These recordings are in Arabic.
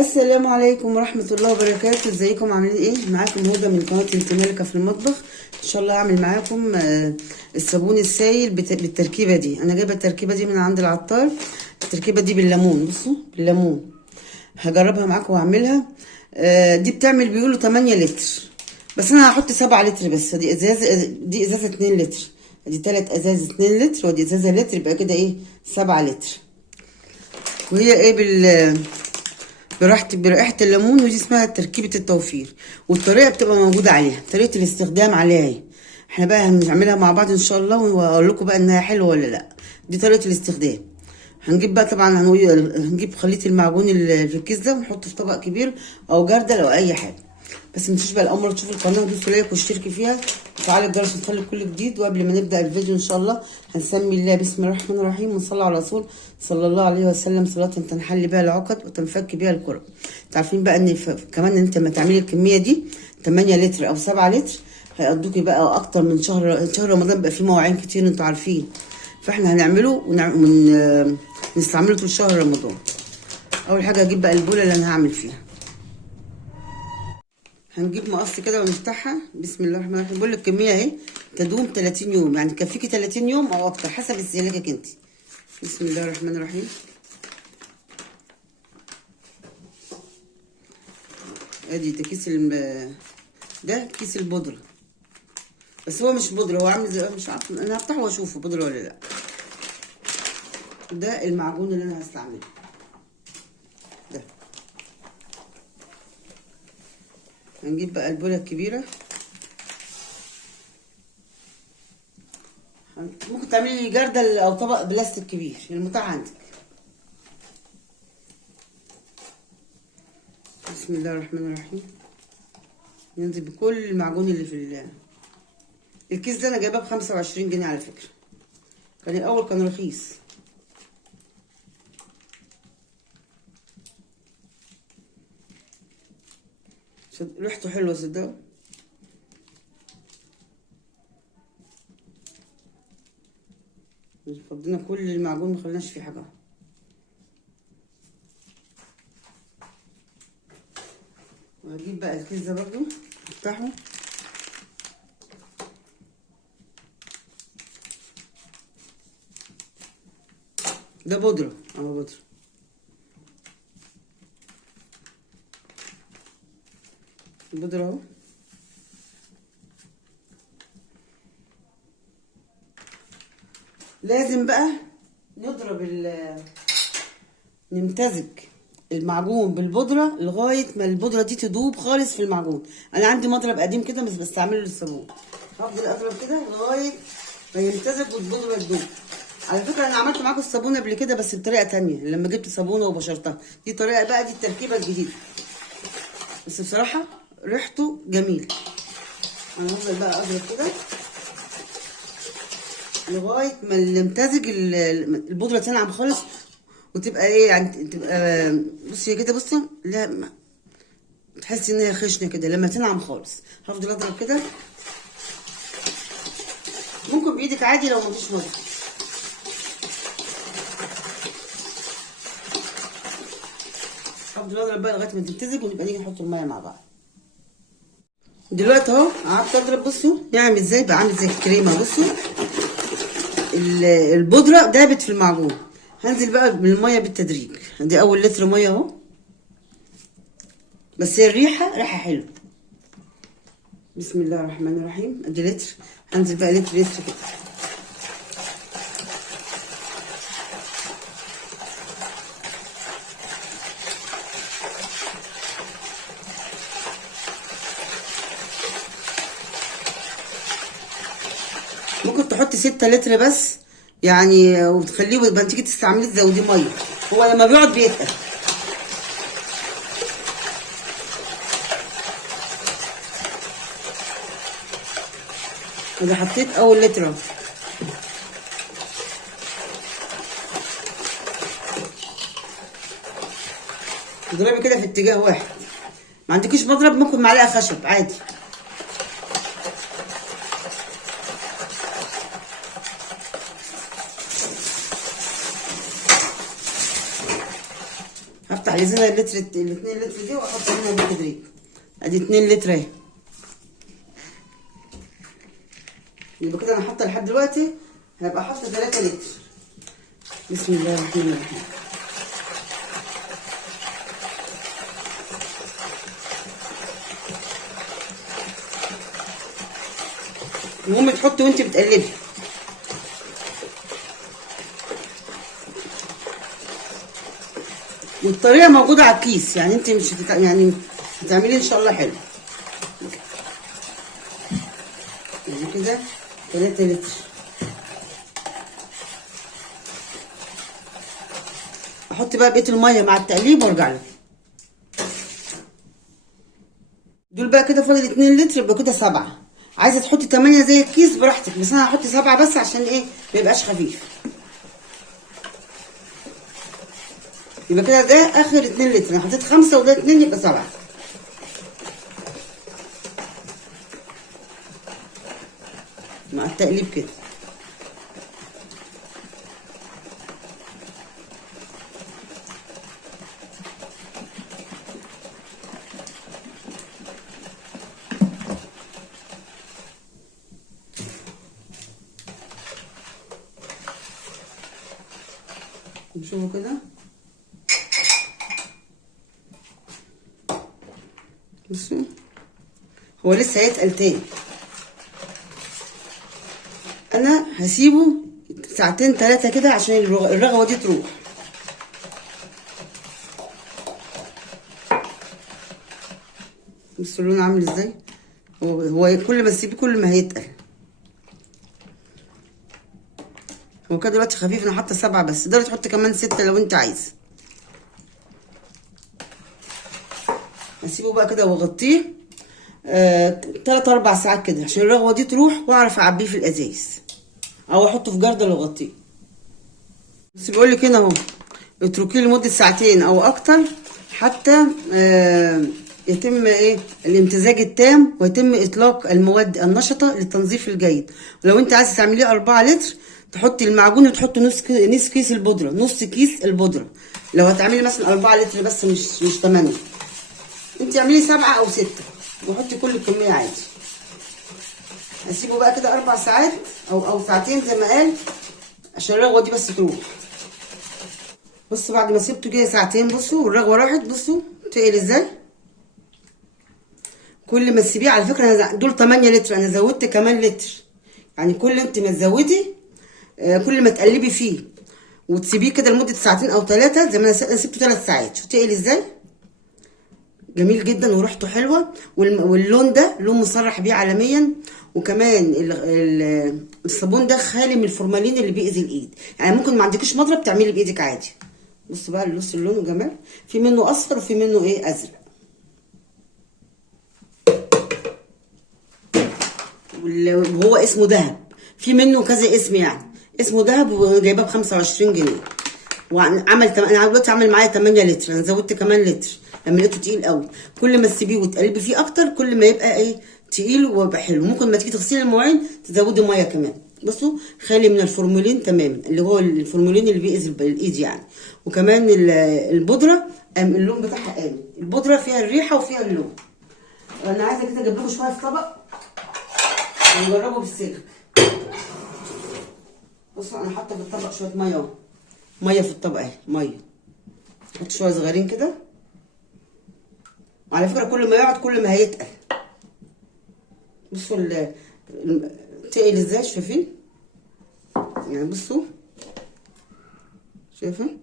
السلام عليكم ورحمة الله وبركاته. ازيكم عاملين ايه؟ معاكم هدى من قناة انت مالكة في المطبخ. ان شاء الله هعمل معاكم الصابون السائل بالتركيبة دي. انا جايبة التركيبة دي من عند العطار. التركيبة دي بالليمون، بصوا بالليمون. هجربها معاكم واعملها. دي بتعمل بيقولوا 8 لتر، بس انا هحط 7 لتر بس. دي ازازة 2 لتر، دي 3 ازاز 2 لتر، ودي ازازة لتر، يبقى كده ايه 7 لتر. وهي ايه برائحة الليمون، ودي اسمها تركيبة التوفير. والطريقة بتبقى موجودة عليها، طريقة الاستخدام عليها اهي. احنا بقى هنعملها مع بعض ان شاء الله، واقول لكم بقى انها حلوة ولا لا. دي طريقة الاستخدام. هنجيب بقى طبعا هنجيب خليط المعجون اللي في الكيس ده، ونحطه في طبق كبير او جردل او اي حاجة. بس متنسوش بقى الاول تشوفوا القناه ودوسوا لايك واشتركوا فيها وفعلوا الجرس عشان توصلوا كل جديد. وقبل ما نبدا الفيديو ان شاء الله هنسمي الله بسم الله الرحمن الرحيم، ونصلي على الرسول صلى الله عليه وسلم صلاه تنحل بها العقد وتنفك بها الكرب. عارفين بقى ان كمان انت لما تعملي الكميه دي 8 لتر او 7 لتر هيقضوكي بقى اكتر من شهر رمضان. بقى فيه مواعين كتير انتوا عارفين، فاحنا هنعمله ونستعمله طول شهر رمضان. اول حاجه هجيب بقى البوله اللي انا هعمل فيها. هنجيب مقص كده ونفتحها. بسم الله الرحمن الرحيم. بقول لك الكميه اهي تدوم 30 يوم، يعني تكفيكي 30 يوم او اكتر حسب استهلاكك انت. بسم الله الرحمن الرحيم. ادي ده كيس ده كيس البودره، بس هو مش بودره، هو عامل زي، مش عارفه، انا هفتحه واشوفه بودره ولا لا. ده المعجون اللي انا هستعمله ده. هنجيب بقى البوله الكبيره. ممكن تعملي لي جردل او طبق بلاستيك كبير المتاح عندك. بسم الله الرحمن الرحيم. ننزل بكل المعجون اللي في الكيس ده. انا جايباه ب25 جنيه على فكره، كان الاول كان رخيص. ريحته حلوه صدقوا. فضينا كل المعجون، ما خلناش فيه حاجه. وهجيب بقى الكيس ده برضو افتحه. ده بودره اهو، بودره البودره اهو. لازم بقى نمتزج المعجون بالبودره لغايه ما البودره دي تدوب خالص في المعجون. انا عندي مضرب قديم كده بس بستعمله للصابون. هفضل اضرب كده لغايه ما يمتزج والبودره تدوب. على فكره انا عملت معاكم الصابونه قبل كده بس بطريقه تانية، لما جبت صابونه وبشرتها. دي طريقه بقى، دي التركيبه الجديده، بس بصراحه ريحته جميل. انا هفضل بقى اضرب كده لغايه ما يمتزج البودره تنعم خالص، وتبقى ايه يعني، تبقى بصي كده، بصي لا تحسي ان هي خشنه كده لما تنعم خالص. هفضل اضرب كده، ممكن بايدك عادي لو مفيش مضرب. هفضل اضرب بقى لغايه ما تمتزج، ونبقى نيجي نحط الميه مع بعض. دلوقتي اهو قعدت اضرب. بصوا يعمل ازاي بقى، عامل زي الكريمه. بصوا البودره دابت في المعجون. هنزل بقى بالميه بالتدريج. دي اول لتر ميه اهو، بس هي ريحه حلوه. بسم الله الرحمن الرحيم. ادي لتر، هنزل بقى لتر كده. ممكن تحطي 6 لتر بس يعني، وتخليه ويبقى تيجي تستعمليه تزوديه ميه، هو لما بيقعد بيتقل. انا حطيت اول لتر اهو. اضربي كده في اتجاه واحد. ما عندكيش مضرب ممكن معلقه خشب عادي. هفتح عايز هنا اللتر الاتنين لتر دي واحط هنا بالتدريج. ادي 2 لتر اهي. يبقى كده انا حاطه لحد دلوقتي هبقى حاطه 3 لتر. بسم الله الرحمن الرحيم. المهم تحطي وانت بتقلبي. والطريقه موجوده على الكيس، يعني انت مش يعني هتعملي ان شاء الله حلو. يعني كده 3 لتر. احط بقى بقيه الميه مع التقليب وارجع لك. دول بقى كده فاضل 2 لتر، يبقى كده 7. عايزه تحطي 8 زي الكيس براحتك، بس انا هحط 7 بس عشان ايه ما يبقاش خفيف. يبقى كده ده اخر 2 لتر. انا حطيت 5 وده 2 يبقى 7. مع التقليب كده. نشوفه كده. بصوا هو لسه هيتقل تاني. انا هسيبه ساعتين 3 كده عشان الرغوه دي تروح. بصوا اللون عامل ازاي. هو كل ما تسيبيه كل ما هيتقل. هو كده دلوقتي خفيف. انا حاطه 7 بس، تقدري تحطي كمان 6 لو انت عايزه. هسيبه بقى كده واغطيه 3 4 ساعات كده عشان الرغوه دي تروح واعرف اعبيه في الازايز او احطه في جردل واغطيه. بس بيقول لك هنا اهو اتركيه لمده ساعتين او اكتر حتى يتم ايه الامتزاج التام ويتم اطلاق المواد النشطه للتنظيف الجيد. ولو انت عايزه تعمليه 4 لتر تحطي المعجون وتحطي نص كيس البودره، نص كيس البودره. لو هتعملي مثلا 4 لتر بس مش 8، انت اعملي 7 او 6 وحطي كل الكميه عادي. هسيبه بقى كده 4 ساعات او ساعتين زي ما قال عشان الرغوه دي بس تروح. بصوا بعد ما سيبته كده ساعتين، بصوا والرغوه راحت. بصوا تقل ازاي. كل ما تسيبيه، على فكره انا دول 8 لتر انا زودت كمان لتر، يعني كل انت ما تزودي كل ما تقلبي فيه وتسيبيه كده لمده ساعتين او 3 زي ما انا سبته 3 ساعات. شوفوا تقل ازاي. جميل جدا وريحته حلوه، واللون ده لون مصرح بيه عالميا. وكمان الصابون ده خالي من الفورمالين اللي بيأذي الايد، يعني ممكن ما عندكيش مضرب تعملي بايدك عادي. بصوا بقى اللون وجمال. في منه اصفر وفي منه ايه ازرق. وهو اسمه دهب. في منه كذا اسم، يعني اسمه دهب وجايباه ب 25 جنيه. انا دلوقتي عامل معايا 8 لتر، انا زودت كمان لتر لما لقيته تقيل قوي. كل ما تسيبيه وتقلبي فيه اكتر كل ما يبقى ايه تقيل ويبقى حلو. ممكن ما تيجي تغسلي المواعين تزودي ميه كمان. بصوا خالي من الفورمولين تماما، اللي هو الفورمولين اللي بيأذي الايد يعني. وكمان البودره اللون بتاعها آمن. البودره فيها الريحه وفيها اللون. انا عايزه كده اجيب لكم شويه في طبق ونجربه بالسلك. بصوا انا حاطه في الطبق شويه ميه اهو. ميه في الطبق اهي، ميه. حط شويه صغيرين كده. وعلى فكره كل ما يقعد كل ما هيتقل. بصوا تقل ازاي، شايفين يعني. بصوا شايفين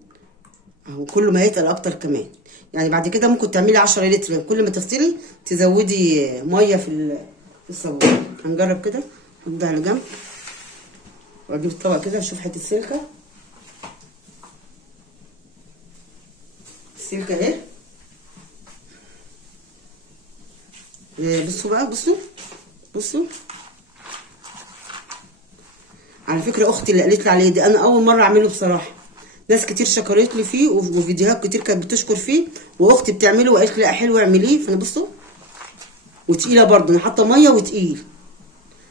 اهو كل ما هيتقل اكتر كمان. يعني بعد كده ممكن تعملي 10 لتر، كل ما تغسلي تزودي ميه في الصابون. هنجرب كده. نحطها على جنب واجيب الطبق كده اشوف حته السلكه. السلكه اهي. بصوا بقى، بصوا على فكره اختي اللي قالت لي عليه ده انا اول مره اعمله بصراحه. ناس كتير شكرت لي فيه وفيديوهات كتير كانت بتشكر فيه، واختي بتعمله وقالت لي حلو اعمليه. فانا بصوا وتقيله برضه. انا حاطه ميه وتقيل،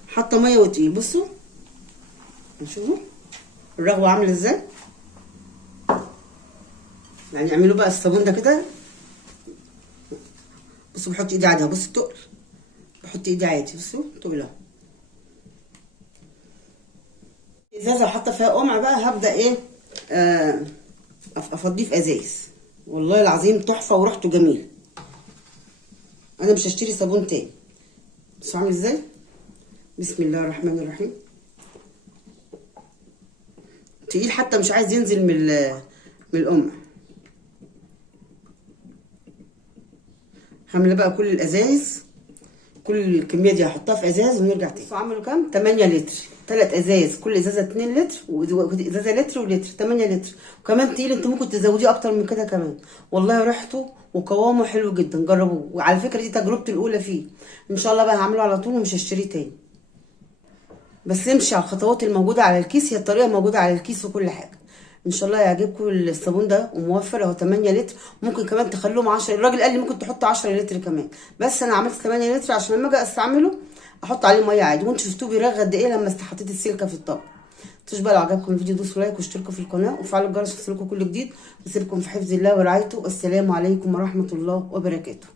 حاطه ميه وتقيل. بصوا نشوفوا الرغوه عامله ازاي. يعني اعملوا بقى الصابون ده كده. بصوا بحط ايدي عادي، بصوا التقل، بحط ايدي عادي، بصوا تقل اهو. ازازه وحاطه فيها قمع بقى، هبدا ايه افضيه في ازايز. والله العظيم تحفه وريحته جميل. انا مش هشتري صابون تاني. بصوا عامل ازاي. بسم الله الرحمن الرحيم. تقيل حتى مش عايز ينزل من القمع. هعمل بقى كل الازايز، كل الكميه دي هحطها في ازاز ونرجع تاني. بصوا عملوا كام؟ 8 لتر، 3 ازاز، كل ازازه 2 لتر، وازازه لتر ولتر، 8 لتر. وكمان تقيل، انت ممكن تزوديه اكتر من كده كمان. والله ريحته وقوامه حلو جدا، جربوه. وعلى فكره دي تجربتي الاولى فيه. ان شاء الله بقى هعمله على طول ومش هشتريه تاني. بس امشي على الخطوات الموجوده على الكيس، هي الطريقه موجوده على الكيس وكل حاجه. ان شاء الله يعجبكم الصابون ده، وموفر اهو 8 لتر. ممكن كمان تخلوهم 10، الراجل قال لي ممكن تحط 10 لتر كمان، بس انا عملت 8 لتر عشان لما اجي استعمله احط عليه ميه عادي. وانتوا شفتوه بيرغي قد ايه لما حطيت السلكه في الطبق. تشبه لو عجبكم الفيديو دوسوا لايك واشتركوا في القناه وفعلوا الجرس عشان يوصلكم كل جديد. واسيبكم في حفظ الله ورعايته. والسلام عليكم ورحمه الله وبركاته.